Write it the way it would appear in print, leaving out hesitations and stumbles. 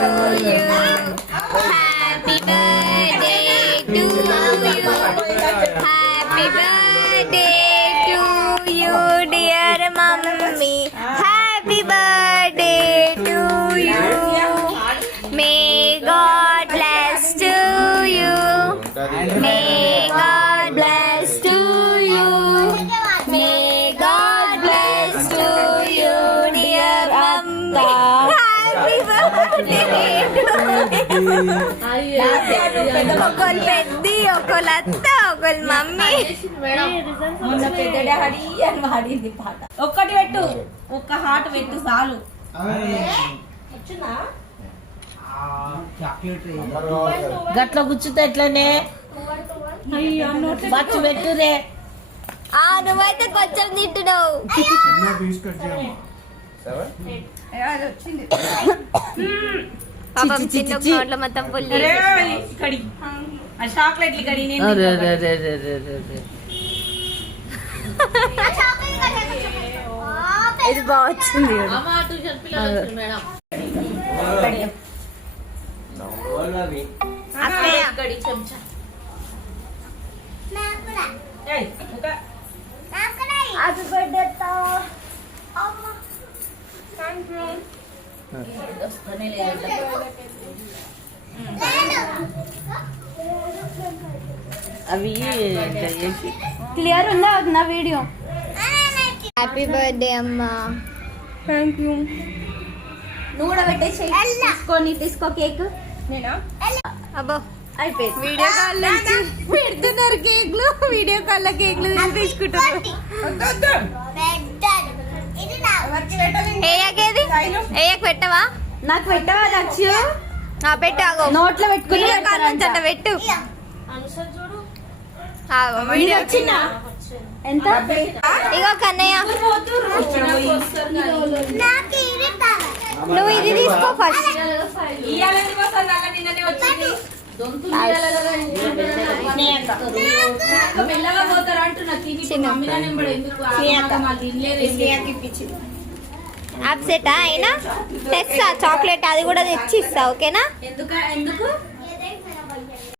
you. Happy birthday to you. Happy birthday to you, dear mommy. Happy birthday to you. May God bless to you. May God bless to you. May God bless to you, dear mommy. Happy birthday to you. ఒకళ్ళు పెద్ది ఒకళ్ళు అత్త ఒకళ్ళు mummy. ఒక్కటి పెట్టు, ఒక్క heart పెట్టు చాలు. గట్ల గుచ్చుతా ఎట్లనే బచ్చు పెట్టురే. నువ్వైతే కొంచెం తింటున్నావు. పాపం చిన్న నోట్ల మొత్తం పుల్లి. చాక్లెట్లు కడి ఇది బాగా వచ్చింది. అవి క్లియర్ ఉందా నా వీడియో? హ్యాపీ బర్త్డే అమ్మా. Thank you. నువ్వు కూడా పెట్టేసి తీసుకో కేక్. నేనా అబ్బో అయిపోయింది. వీడియో కాల్ నుంచి పెడుతున్నారు కేక్లు. వీడియో కాల్ లో కేక్లు తీసుకుంటారు. ఏయకేది ఏయకు పెట్టవా? నాకు పెట్టవా లక్ష్య? పెట్టాగో నోట్లో పెట్టుకుని వీడియో కాల్ నుంచి అంట పెట్టు. వీడియో వచ్చిందా? ఎంత? ఇగో కన్నయ్య నువ్వు ఇది తీసుకో ఫస్ట్. అప్సెటా అయినా తెస్తా చాక్లెట్ అది కూడా తెచ్చి ఇస్తా. ఓకేనా? ఎందుకు